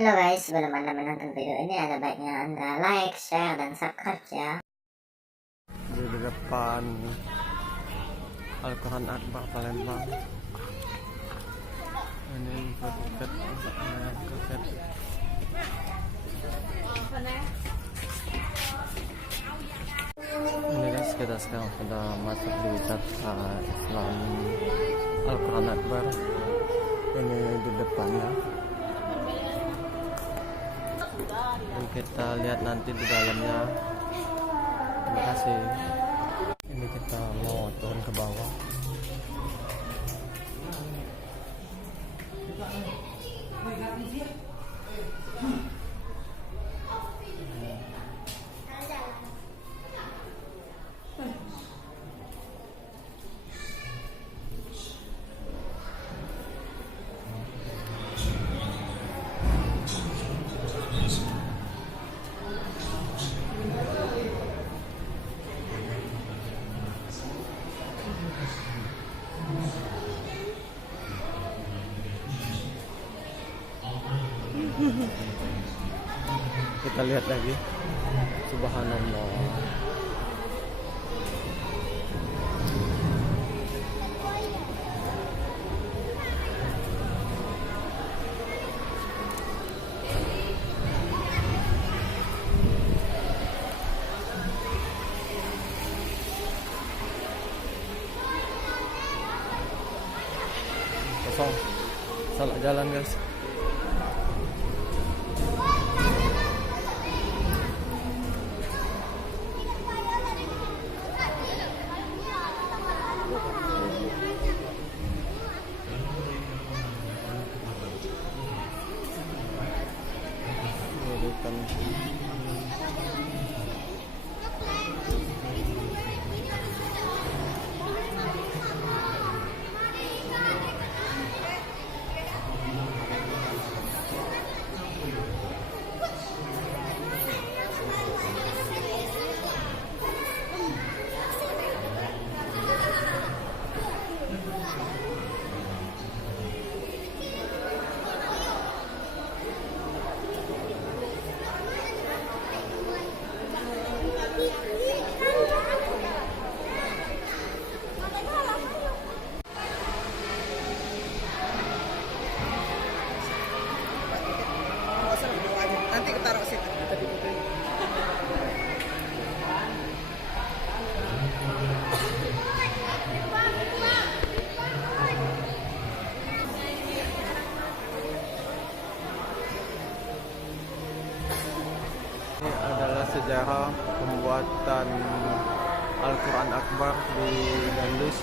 Halo guys, sebelum Anda menonton video ini ada baiknya Anda like, share, dan subscribe ya. Di depan Al-Quran Akbar Palembang. Ini tiket untuk tiket. Ini guys, kita sekarang sudah masuk di wisata Islam Al-Quran Akbar. Ini di depannya. Dan kita lihat nanti di dalamnya. Terima kasih. Ini kita mau turun ke bawah. Kita lihat lagi. Subhanallah. Kosong. Salah jalan guys. Nanti ketaruh situ. Ini adalah sejarah pembuatan Al-Quran Akbar di Gandus.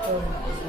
Ito.